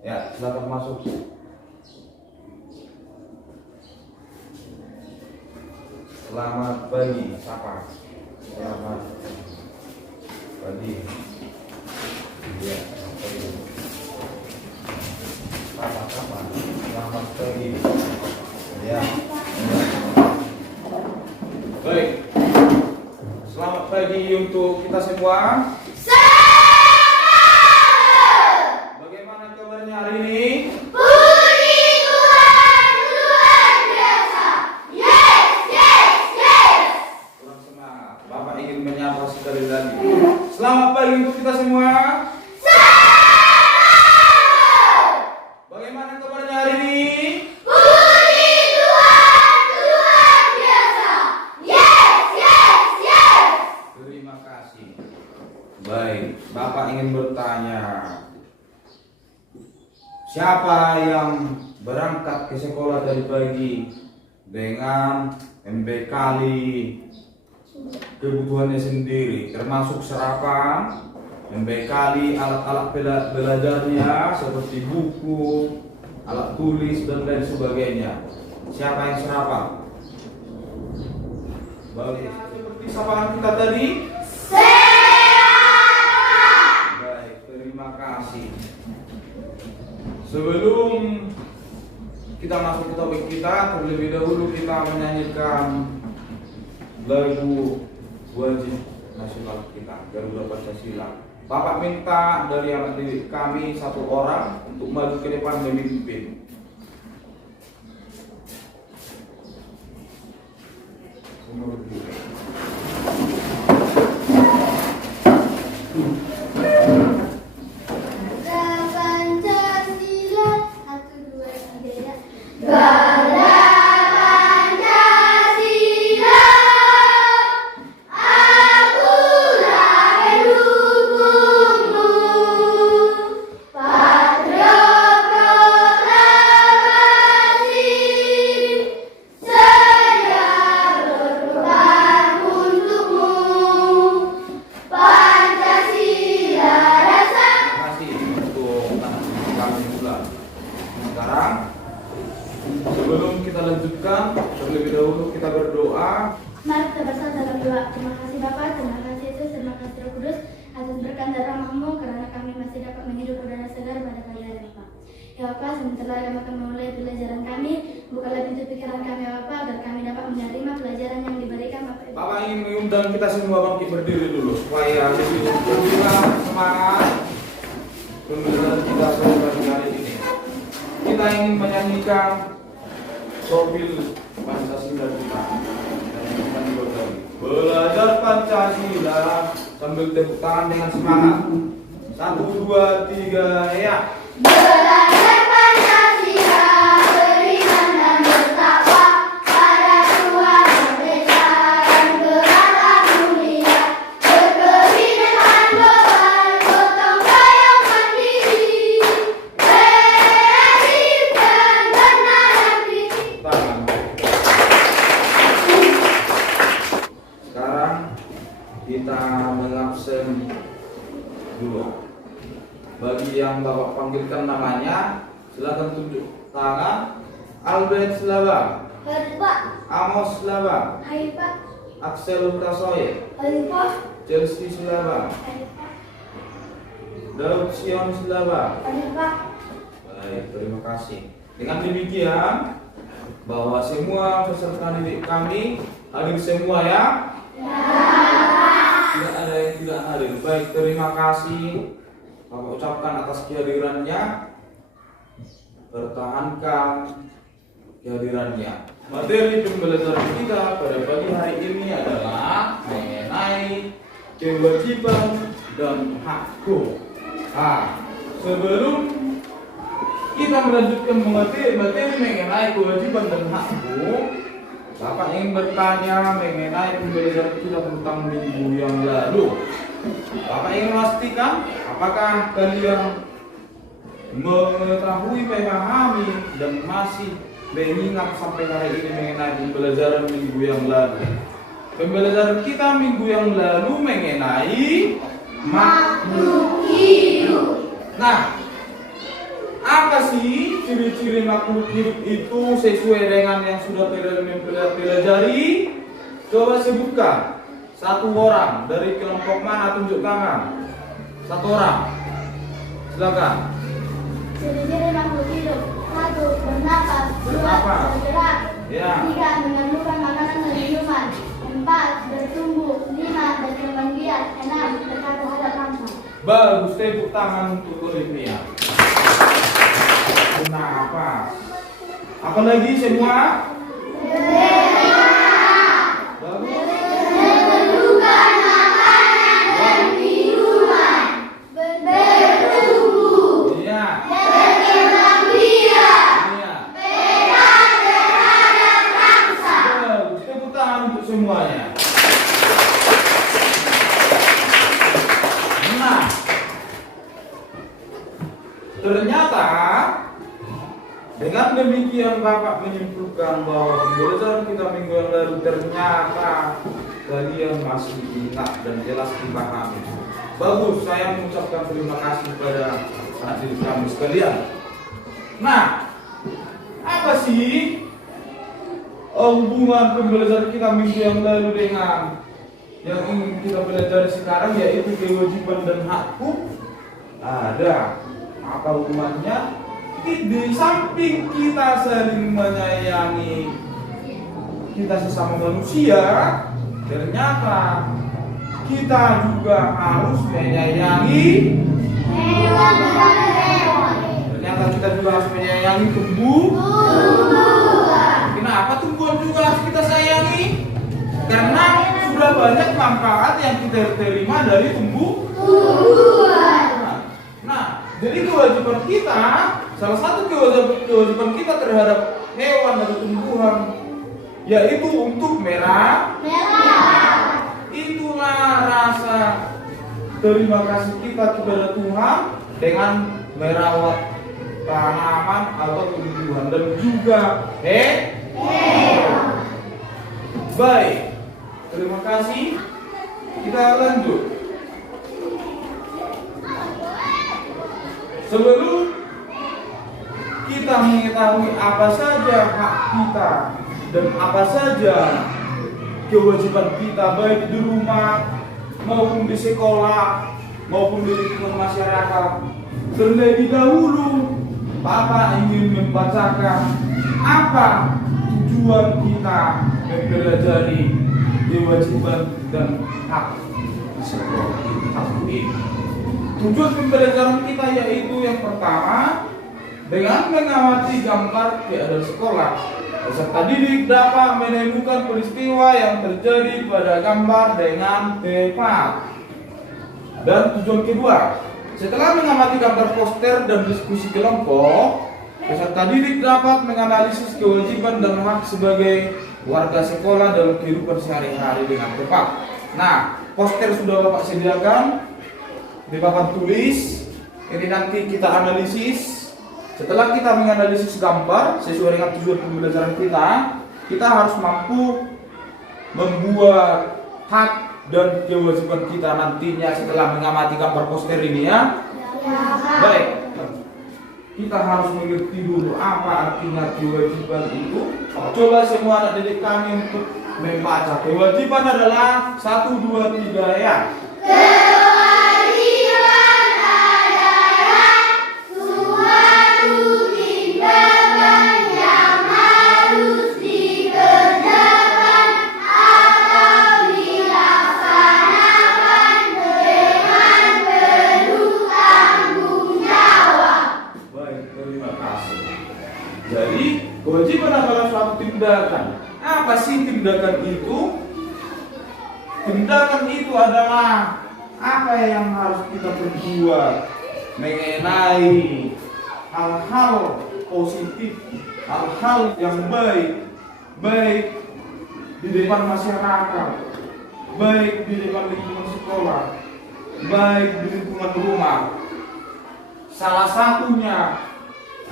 Ya, silakan masuk. Selamat pagi, sapa. Selamat pagi. Ya, pagi. Sapa. Selamat pagi. Ya. Baik. Selamat pagi untuk kita semua. Bagaimana kabarnya hari ini? Puji Tuhan luar biasa. Yes. Kurang semangat. Bapak ingin menyapa sekali lagi. Selamat pagi untuk kita semua. Bagaimana kabarnya hari ini? Puji Tuhan luar biasa. Yes. Terima kasih. Baik, Bapak ingin bertanya. Siapa yang berangkat ke sekolah tadi pagi dengan membekali kebutuhannya sendiri, termasuk sarapan, membekali alat-alat belajarnya seperti buku, alat tulis dan lain sebagainya. Siapa yang sarapan? Baik, seperti sapaan kita tadi. Baik, terima kasih. Sebelum kita masuk ke topik kita, terlebih dahulu kita menyanyikan lagu wajib nasional kita, Garuda Pancasila. Bapak minta dari anak didik kami satu orang untuk maju ke depan memimpin. Semua berdiri. Pancasila 1, 2, 3 ya. Bangga Pancasila, aku lahir dukungmu. Patriot proklamasi, saya berkorban untukmu. Pancasila rasa. Terima kasih untuk kami pula. Sekarang sebelum kita lanjutkan, terlebih dahulu kita berdoa. Mari kita bersama dalam doa. Terima kasih Bapa, terima kasih Yesus, terima kasih Roh Kudus atas berkat dan rahmat-Mu karena kami masih dapat menghirup udara segar pada pagi hari Bapa. Ya Bapa, sebentar kami akan memulai pelajaran kami. Bukalah pintu pikiran kami ya Bapa, agar kami dapat menerima pelajaran yang diberikan Bapa. Bapak ingin mengundang kita semua bangkit berdiri dulu supaya lebih semangat pembelajaran kita pada pagi hari ini. Kita ingin menyanyikan profil Pancasila kita. Belajar Pancasila sambil tepuk tangan dengan semangat. 1, 2, 3, ya. Belajar Pancasila, beriman dan bertakwa pada Tuhan Yang Esa dan beratap mulia, berkebinekaan global, gotong royong mandiri, kreatif dan bernalar kritis. Tangan. Sekarang kita mengabsen 2. Bagi yang Bapak panggilkan namanya, silakan tunjuk tangan. Albert Slava, Hari Pak, Amos Slava, hari Pak, Axel Prasoye, hari Pak, Chelsea Slava, hari Pak, Daud Sion Slava. hari Pak. Baik, terima kasih. Dengan demikian, bahwa semua peserta didik kami hadir semua ya? Tidak ada yang tidak hadir. Baik, terima kasih. Bapak ucapkan atas kehadirannya. Pertahankan kehadirannya. Materi pembelajaran kita pada pagi hari ini adalah mengenai kewajiban dan hakku. Nah, sebelum kita melanjutkan materi mengenai kewajiban dan hakku, Bapak ingin bertanya mengenai pembelajaran kita tentang minggu yang lalu. Bapak ingin memastikan apakah kalian mengetahui, memahami, dan masih mengingat sampai hari ini mengenai pembelajaran minggu yang lalu. Pembelajaran kita minggu yang lalu mengenai makhluk hidup. Nah, Apa sih ciri-ciri makhluk hidup itu sesuai dengan yang sudah pelajari? Coba sebutkan satu orang dari kelompok mana, tunjuk tangan. Satu orang, silakan. Ciri-ciri makhluk hidup: 1. Bernapas. 2. Bernapas. Bergerak. Ya. 3. Menemukan makanan dan minuman. 4. Bertumbuh. 5. Berkembang biak. 6. Berkata terhadap bangsa. Bagus, tepuk tangan untuk Olivia. Kenapa? Apa lagi semua? Bagus. Menemukan makanan dan minuman. Bertumbuh. Iya. Berkembang biak. Iya. Berkata terhadap bangsa. Bagus, tepuk tangan untuk semuanya. Nah, ternyata dengan demikian Bapak menyimpulkan bahwa pembelajaran kita minggu yang lalu ternyata kalian masih ingat dan jelas dipahami. Bagus, saya mengucapkan terima kasih kepada anak didik kami sekalian. Nah, apa sih hubungan pembelajaran kita minggu yang lalu dengan yang ingin kita pelajari sekarang, yaitu kewajiban dan hakku? Ada. Apa hubungannya? Di samping kita saling menyayangi kita sesama manusia, ternyata kita juga harus menyayangi Hewan dan hewan. ternyata kita juga harus menyayangi tumbuhan. Kenapa tumbuhan juga harus kita sayangi? Karena sudah banyak manfaat yang kita terima dari tumbuhan. Nah, jadi kewajiban kita, salah satu kewajiban kita terhadap hewan atau tumbuhan, yaitu untuk merah. Itulah rasa terima kasih kita kepada Tuhan dengan merawat tanaman atau tumbuhan dan juga hewan. Baik, terima kasih. Kita lanjut. Sebelum kita mengetahui apa saja hak kita dan apa saja kewajiban kita, baik di rumah maupun di sekolah maupun di lingkungan masyarakat, terlebih dahulu Bapak ingin membacakan apa tujuan kita mempelajari kewajiban dan hak di sekolah ini. Tujuan pembelajaran kita yaitu yang pertama, dengan mengamati gambar keadaan sekolah, peserta didik dapat menemukan peristiwa yang terjadi pada gambar dengan tepat. Dan tujuan kedua, setelah mengamati gambar poster dan diskusi kelompok, peserta didik dapat menganalisis kewajiban dan hak sebagai warga sekolah dalam kehidupan sehari-hari dengan tepat. Nah, poster sudah Bapak sediakan di papan tulis. Ini nanti kita analisis. Setelah kita menganalisis gambar sesuai dengan tujuan pembelajaran kita harus mampu membuat hak dan kewajiban kita nantinya setelah mengamati gambar poster ini ya. Baik, kita harus mengerti dulu apa artinya kewajiban itu. Coba semua anak didik kami untuk membaca. Kewajiban adalah 1, 2, 3 ya. Jadi kewajiban adalah suatu tindakan. Apa sih tindakan itu? Tindakan itu adalah apa yang harus kita perbuat mengenai hal-hal positif, hal-hal yang baik di depan masyarakat, baik di depan lingkungan sekolah, baik di lingkungan rumah. Salah satunya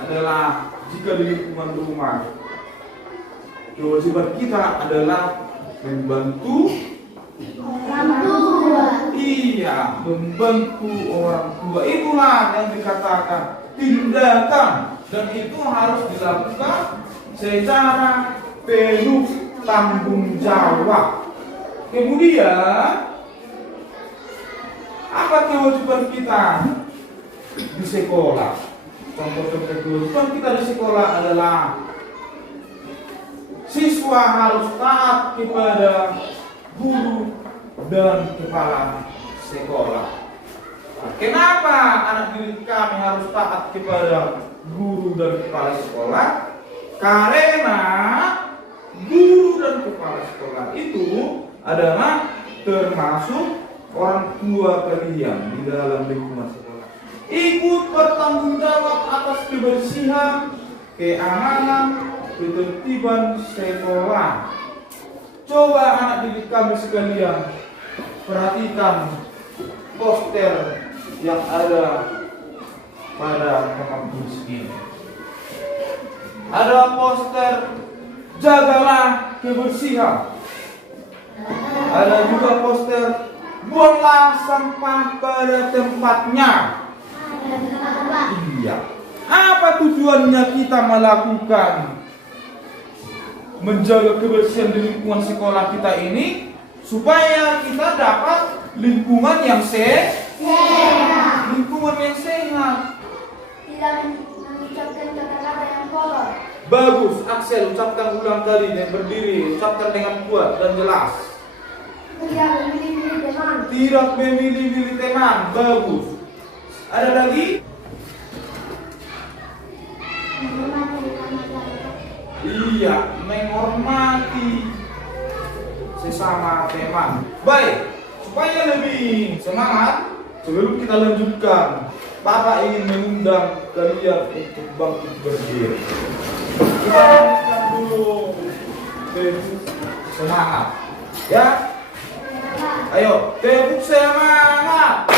adalah jika di lingkungan rumah, kewajiban kita adalah membantu Orang tua. Iya, membantu orang tua. Itulah yang dikatakan tindakan, dan itu harus dilakukan secara penuh tanggung jawab. Kemudian apa kewajiban kita di sekolah? Contoh-contoh kewajiban kita di sekolah adalah siswa harus taat kepada guru dan kepala sekolah. Kenapa anak didik kami harus taat kepada guru dan kepala sekolah? Karena guru dan kepala sekolah itu adalah termasuk orang tua kalian di dalam lingkungan sekolah. Ikut bertanggung jawab atas kebersihan, keamanan, ketertiban sekolah. Coba anak didik kami sekalian, perhatikan poster yang ada pada kampus ini. Ada poster jagalah kebersihan. Ada juga poster buanglah sampah pada tempatnya. Iya. Apa tujuannya kita melakukan menjaga kebersihan di lingkungan sekolah kita ini? Supaya kita dapat lingkungan yang sehat. Lingkungan yang sehat. Tidak mengucapkan kata-kata yang kotor. Bagus, Axel, ucapkan ulang kali dan berdiri. Ucapkan dengan kuat dan jelas. Tidak memilih-milih teman. Tidak memilih-milih teman. Bagus. Ada lagi? Iya, menghormati sesama teman. Baik, supaya lebih semangat, sebelum kita lanjutkan, Bapak ingin mengundang kalian untuk bangkit berdiri. Kita lanjutkan dulu tepuk semangat, ya. Ayo, tepuk semangat.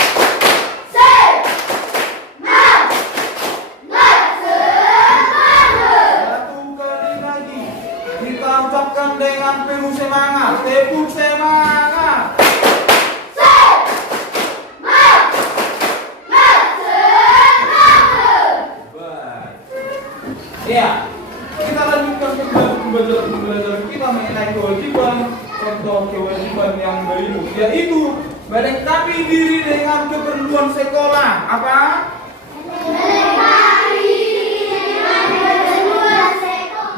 Ucapkan dengan penuh semangat, tepuk semangat. Baik. Ya, kita lanjutkan ke pembelajaran kita mengenai kewajiban. Contoh kewajiban yang berikut, yaitu melengkapi diri dengan keperluan sekolah. Apa?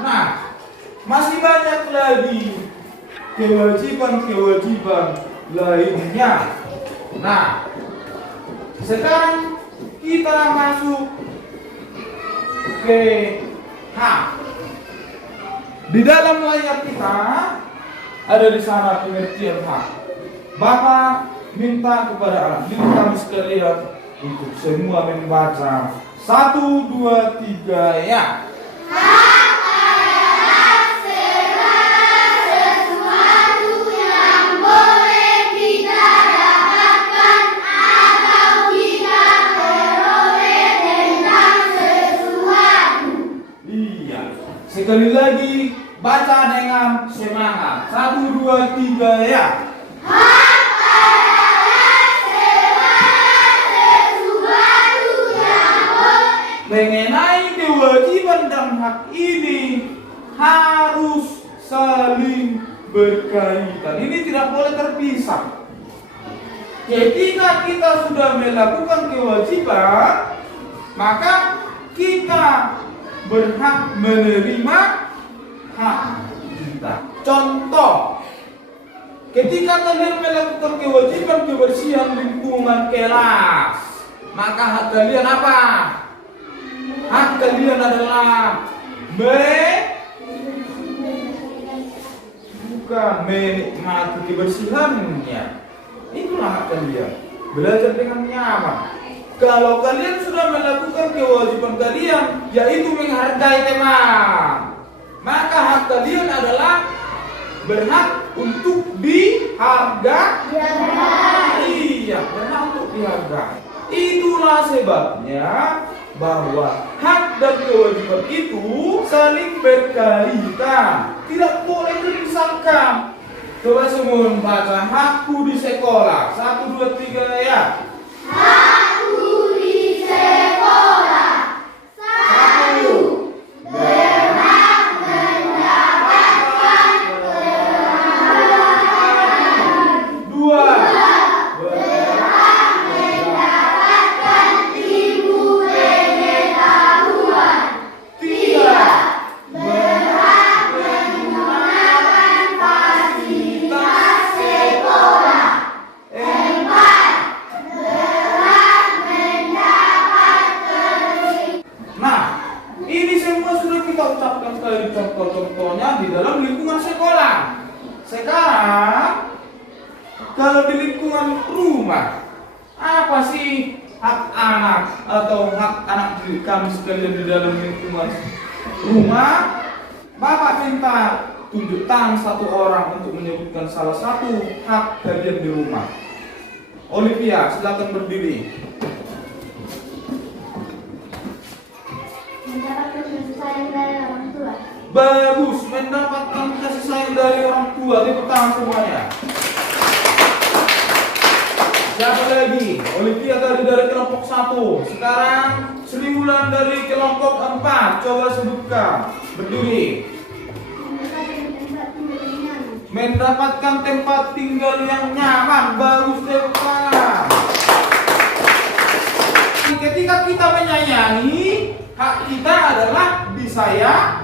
Nah, masih banyak lagi kewajiban-kewajiban lainnya. Nah, sekarang kita masuk ke H. Di dalam layar kita ada di sana pengertian H. Bapak minta kepada anak didik kami sekalian untuk semua membaca 1, 2, 3 ya. Sekali lagi, baca dengan semangat. 1, 2, 3 ya. Hak adalah segala sesuatu yang boleh. Mengenai kewajiban dan hak ini harus saling berkaitan. Ini tidak boleh terpisah. Ketika kita sudah melakukan kewajiban, maka kita berhak menerima hak kita. Contoh, ketika kalian melakukan kewajiban kebersihan lingkungan kelas, maka hak kalian apa? Hak kalian adalah bukan menikmati kebersihannya. Itulah hak kalian. Belajar dengan nyaman. Kalau kalian sudah melakukan kewajiban kalian, yaitu menghargai teman, maka hak kalian adalah berhak untuk dihargai. Iya, berhak untuk dihargai. Itulah sebabnya bahwa hak dan kewajiban itu saling berkaitan, tidak boleh dipisahkan. Coba semua membaca hakku di sekolah. 1, 2, 3 ya. Hakku di sekolah. kita ucapkan tadi contoh-contohnya di dalam lingkungan sekolah. Sekarang kalau di lingkungan rumah, apa sih hak anak atau hak anak didik kami sekalian di dalam lingkungan rumah? Bapak minta tunjuk tangan satu orang untuk menyebutkan salah satu hak kalian di rumah. Olivia, silakan berdiri. Mendapatkan kasih sayang dari orang tua. Bagus, mendapatkan kasih sayang dari orang tua. Tepuk tangan semuanya. Siapa lagi? Olivia dari kelompok 1. Sekarang Sri Wulan dari kelompok 4. Coba sebutkan. Berdiri. Mendapatkan tempat tinggal yang nyaman. Bagus, tepuk tangan. Ketika kita menyayangi, hak kita adalah disayang.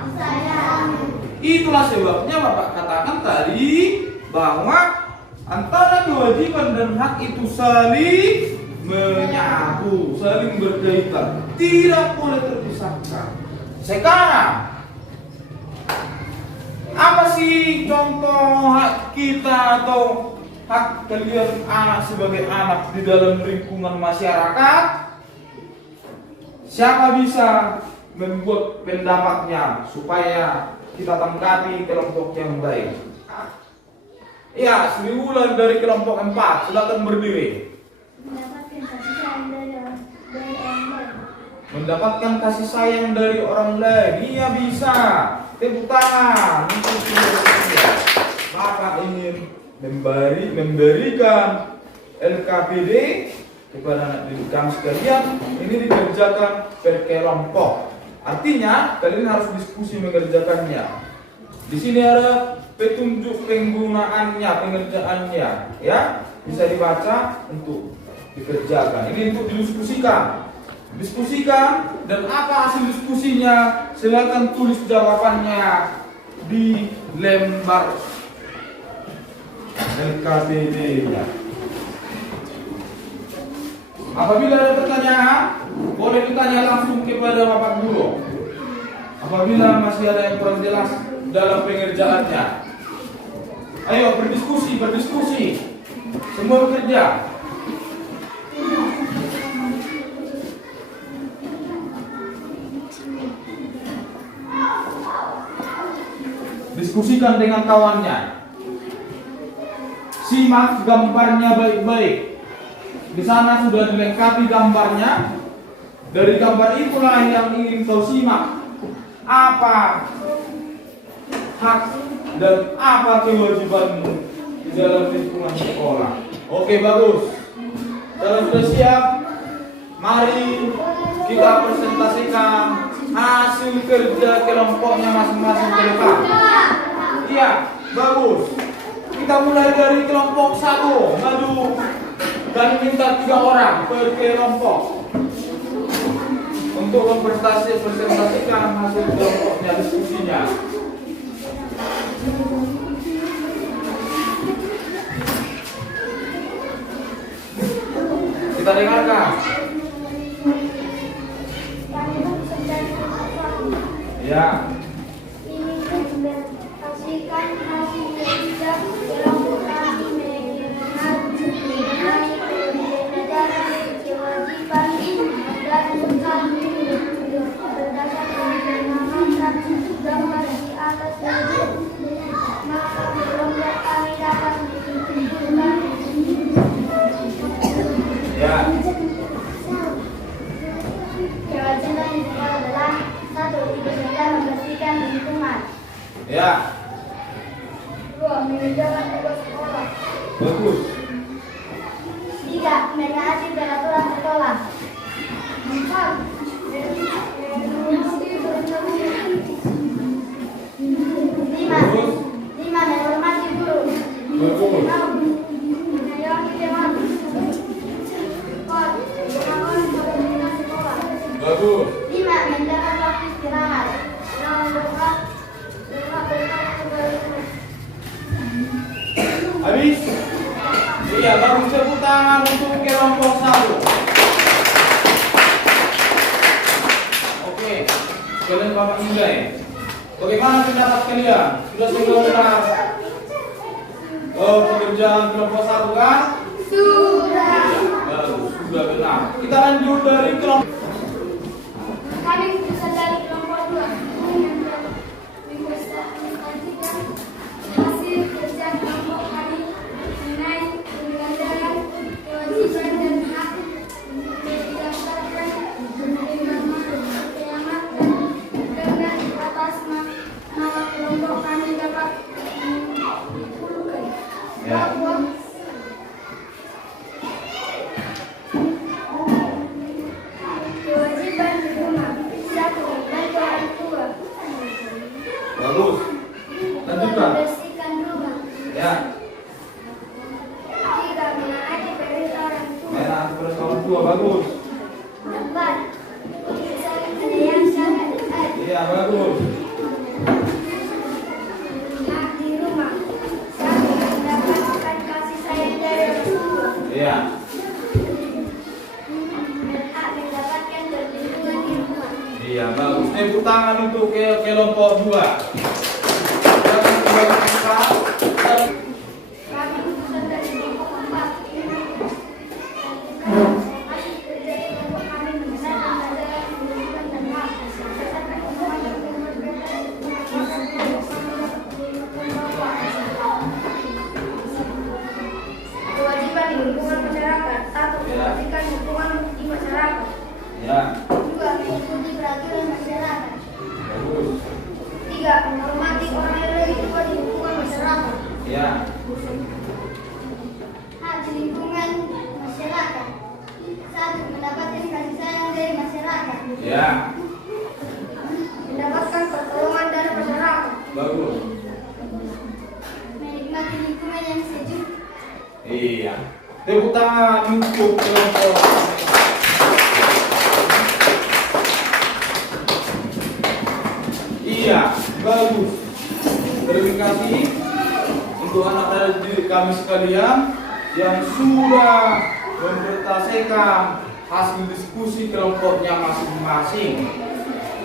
Itulah sebabnya Bapak katakan tadi bahwa antara kewajiban dan hak itu saling menyatu, saling berkaitan, tidak boleh terpisahkan. Sekarang, apa sih contoh hak kita atau hak kalian anak sebagai anak di dalam lingkungan masyarakat? Siapa bisa membuat pendapatnya supaya kita tanggapi kelompok yang baik? Ya, Sri Wulan dari kelompok 4, silakan berdiri. Mendapatkan kasih sayang dari orang lain. Mendapatkan kasih sayang dari orang lain, iya bisa. Tepuk tangan untuk dia. Bapak ingin memberikan LKPD kepada anak didik kami sekalian. Ini dikerjakan per kelompok. Artinya kalian harus diskusi mengerjakannya. Di sini ada petunjuk penggunaannya, pengerjaannya, ya bisa dibaca untuk dikerjakan. Ini untuk didiskusikan. Diskusikan dan apa hasil diskusinya? Silakan tulis jawabannya di lembar LKPD-nya. Apabila ada pertanyaan, boleh ditanya langsung kepada Bapak Guru. Apabila masih ada yang kurang jelas dalam pengerjaannya, ayo berdiskusi. Semua bekerja. Diskusikan dengan kawannya. Simak gambarnya baik-baik. Di sana sudah dilengkapi gambarnya. Dari gambar itulah yang ingin kau simak. Apa hak dan apa kewajibanmu di dalam lingkungan sekolah? Oke, bagus. Kalau sudah siap, mari kita presentasikan hasil kerja kelompoknya masing-masing ke depan. Iya, bagus. Kita mulai dari kelompok 1. Maju. Kami minta 3 orang per kelompok untuk mempresentasikan hasil kelompoknya, diskusinya. Kita dengarkan. Ya. Pastikan hasil kerja kelompok kami mengenai kewajiban dan kami berdasarkan pemahaman gambar di atas tadi, maka kelompok kami dapat menentukan. Ya. Kewajiban kita adalah 1. Dikerjakan membersihkan lingkungan. Ya. 2. Mengerjakan tugas sekolah. Bagus. 3. Menaati peraturan sekolah. 4. Lima, menghormati guru. Bagus. 6. Menyayangi teman. 4. Melakukan kepentingan sekolah. Bagus. 5. Menjaga waktu istirahat. 6. Berdoa. 5. Berdoa kebaikan. Habis? Iya, baru tepuk tangan untuk kelompok 1. Oke, kalian Bapak nilai. Bagaimana pendapat kalian? Sudah semua benar? Oh, pekerjaan kelompok 1 kan? Sudah. Bagus, sudah benar. Kita lanjut dari kelompok. Kami keputusan dari kelompok 2 mengkomunikasikan hasil kerja kelompok kami mengenai pembelajaran kewajiban dan hak berdasarkan irama kiamat dengan atas nama kelompok kami dapat menyimpulkan bahwa kewajiban di rumah 1. Bantu orang tua. Bagus. Lanjutkan. Membersihkan rumah. Ya. 3. Menaati perintah orang tua. Mainan kepada orang tua. Bagus. 4. Saling menyayangi sangat dekat. Iya, bagus. Hak di rumah 1. Mendapatkan kasih sayang dari orang tua. Iya. Hak mendapatkan perlindungan di rumah. Iya, bagus. Tepuk tangan untuk ke kelompok 2. Jangan kembali kita. Kami keputusan dari kelompok 4 hasil kerja kelompok kami mengenai pembelajaran kewajiban dan hak berdasarkan omongan dan kebebasan kewajiban di lingkungan masyarakat. 1. Memperhatikan lingkungan di masyarakat. Ya, 2. Mengikuti peraturan masyarakat. bagus. 3. Menghormati orang yang lebih tua di lingkungan masyarakat. Ya, Hak di lingkungan masyarakat 1. Mendapatkan kasih sayang dari masyarakat. ya, Mendapatkan pertolongan dari masyarakat. bagus. Menikmati lingkungan yang sejuk. Iya. Tepuk tangan untuk kelompok. Iya, bagus. Terima kasih untuk anak didik kami sekalian yang sudah mempresentasikan hasil diskusi kelompoknya masing-masing.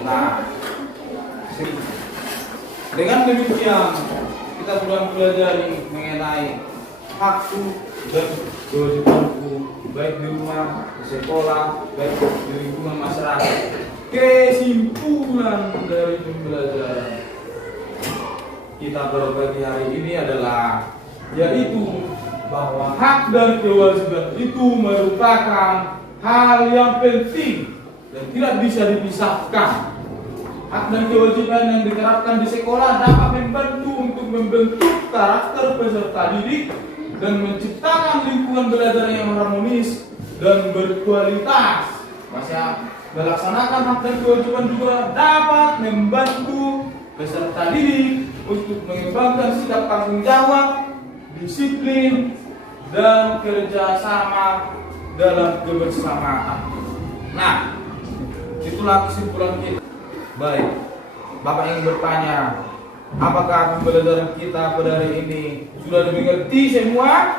Nah, dengan demikian kita sudah mempelajari mengenai hakku dan kewajibanku baik di rumah, di sekolah, baik di lingkungan masyarakat. Kesimpulan dari pembelajaran kita pada pagi hari ini adalah yaitu bahwa hak dan kewajiban itu merupakan hal yang penting dan tidak bisa dipisahkan. Hak dan kewajiban yang diterapkan di sekolah dapat membantu untuk membentuk karakter peserta didik dan menciptakan lingkungan belajar yang harmonis dan berkualitas. Masa melaksanakan hak dan kewajiban juga dapat membantu peserta didik untuk mengembangkan sikap tanggung jawab, disiplin, dan kerjasama dalam kebersamaan. Nah, itulah kesimpulan kita. Baik, Bapak ingin bertanya, apakah pembelajaran kita pada hari ini sudah dimengerti semua?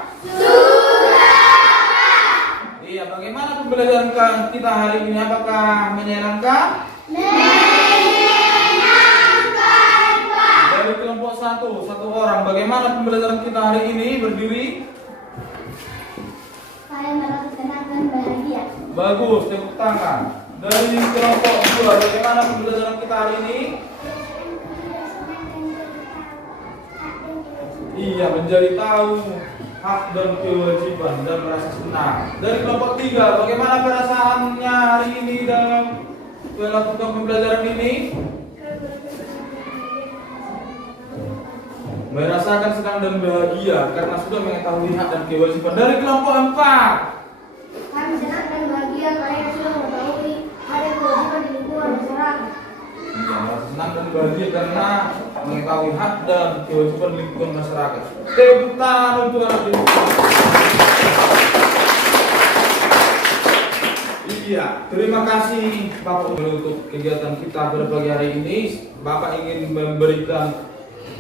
Iya, bagaimana pembelajaran kita hari ini? Apakah menyenangkan? Menyenangkan, Pak. Dari kelompok satu orang, bagaimana pembelajaran kita hari ini berdiri? Saya merasa senang dan bahagia. Bagus, tepuk tangan. Dari kelompok 2, bagaimana pembelajaran kita hari ini? Iya, mencari tahu hak dan kewajiban dan merasa senang. Dari kelompok 3, bagaimana perasaannya hari ini dalam melakukan pembelajaran ini? Merasakan senang dan bahagia karena sudah mengetahui hak dan kewajiban. Dari kelompok 4, Kami senang dan bahagia karena sudah mengetahui ada kewajiban di lingkungan masyarakat. iya, merasa senang dan bahagia karena mengetahui hak dan kewajiban lingkungan masyarakat. Tepuk tangan untuk anak didik. Iya, terima kasih Bapak untuk kegiatan kita pada pagi hari ini. Bapak ingin memberikan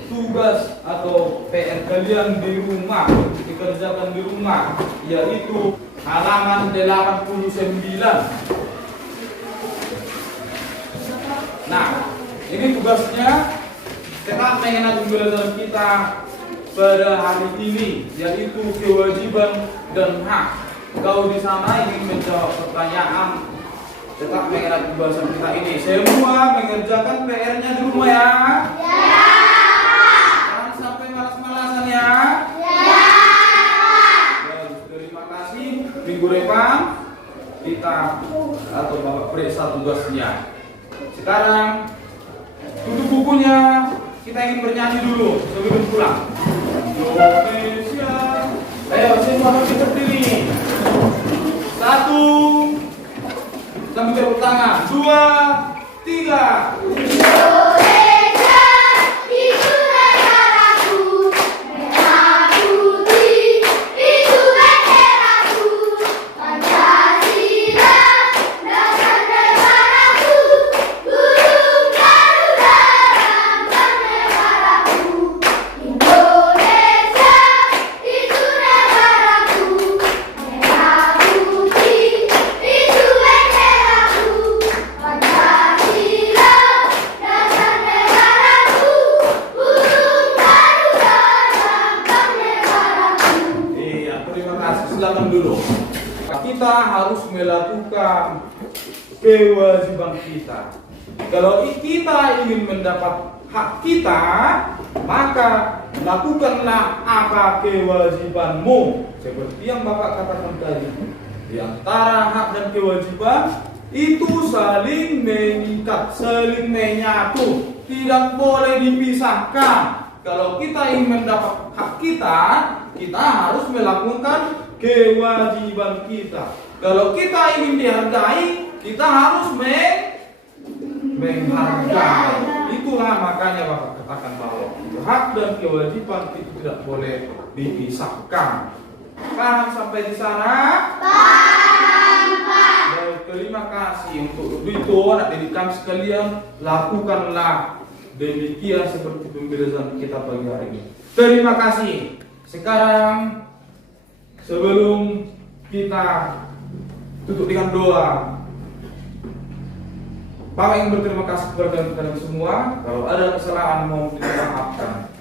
tugas atau PR kalian di rumah, dikerjakan di rumah, yaitu halaman 89. Nah, ini tugasnya Kita mengenai pembelajaran kita pada hari ini, yaitu kewajiban dan hak. Kau di sana ingin menjawab pertanyaan tetap mengenai pembahasan kita ini. Semua mengerjakan PR-nya di rumah ya. Jangan sampai malas-malasan ya. Terima kasih. Minggu depan kita atau Bapak periksa tugasnya. Sekarang tutup bukunya. Kita ingin bernyanyi dulu sebelum pulang. Indonesia. Ayo semua kita berdiri. 1, sambil tepuk tangan. 2, 3. Indonesia itu negaraku, merah putih itu benderaku, Pancasila dasar negaraku, burung Garuda lambang negaraku. Indonesia itu negaraku, merah putih itu benderaku, Pancasila dasar negaraku, burung Garuda lambang negaraku. Iya, terima kasih. Silakan dulu. Kita harus melakukan kewajiban kita. Kalau kita ingin mendapat hak kita, maka lakukanlah apa kewajibanmu. Seperti yang Bapak katakan tadi, di antara hak dan kewajiban itu saling mengikat, saling menyatu, tidak boleh dipisahkan. Kalau kita ingin mendapat hak kita, kita harus melakukan kewajiban kita. Kalau kita ingin dihargai, kita harus menghargai. Itulah makanya Bapak katakan bahwa hak dan kewajiban itu tidak boleh dipisahkan. Paham sampai di sana? Baik, terima kasih untuk itu anak didik kami sekalian, lakukanlah demikian seperti pembelajaran kita pagi hari ini. Terima kasih. Sekarang sebelum kita tutup dengan doa, Bapak ingin berterima kasih kepada kalian semua. Kalau ada kesalahan mau kita maafkan.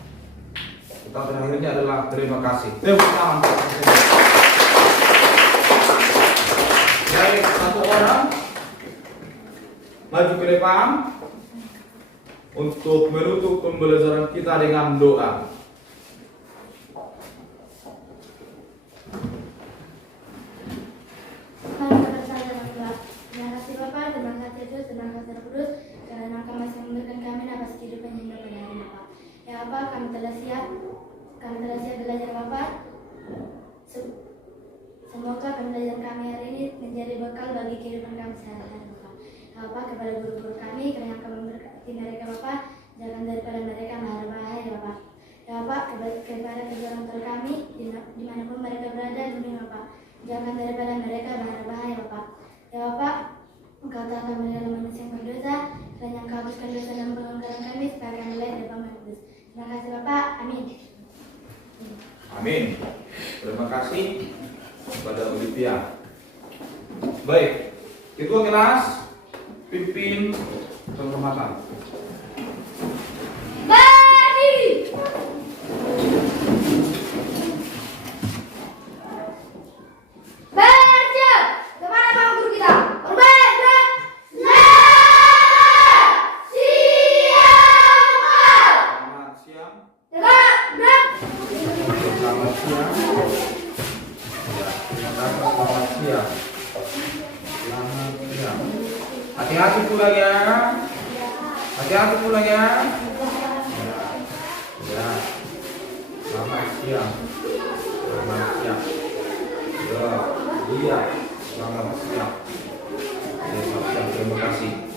Kata terakhirnya adalah terima kasih. Tepuk tangan. Baik, satu orang maju ke depan untuk menutup pembelajaran kita dengan doa. Terima kasih Bapak, terima kasih Yesus, terima kasih Roh Kudus, karena Engkau masih memberikan kami nafas kehidupan yang baru pada hari Bapak. Ya Bapak, kami telah siap belajar Bapak. Semoga pembelajaran kami hari ini menjadi bekal bagi kehidupan kami sehari-hari Bapak. Ya Bapak, kepada guru-guru kami, karena Engkau memberkati mereka Bapak, jangan daripada mereka marah bahaya Bapak. Ya Bapak, kepada kedua orang tua kami, dimanapun mereka berada, demi Bapak, jangan daripada mereka marah bahaya Bapak. Ya Bapak, Engkau telah kami dalam manusia yang berdosa, dan yang Kau hapuskan dosa dan pelanggaran kami, supaya kami layak dari Bapa Kudus. Terima kasih Bapak, amin. Amin. Terima kasih kepada Olivia. Baik, ketua kelas pimpin penghormatan. Berdiri. Bersiap. Kemana Pak Guru kita? Bergerak. Selamat siang. Gerak. Selamat siang. Ya, selamat siang. Selamat siang. Hati-hati pulang ya. Hati-hati pulang ya. Ya. Selamat siang. Selamat siang. Ya, iya. Selamat siang. Selamat siang. Terima kasih.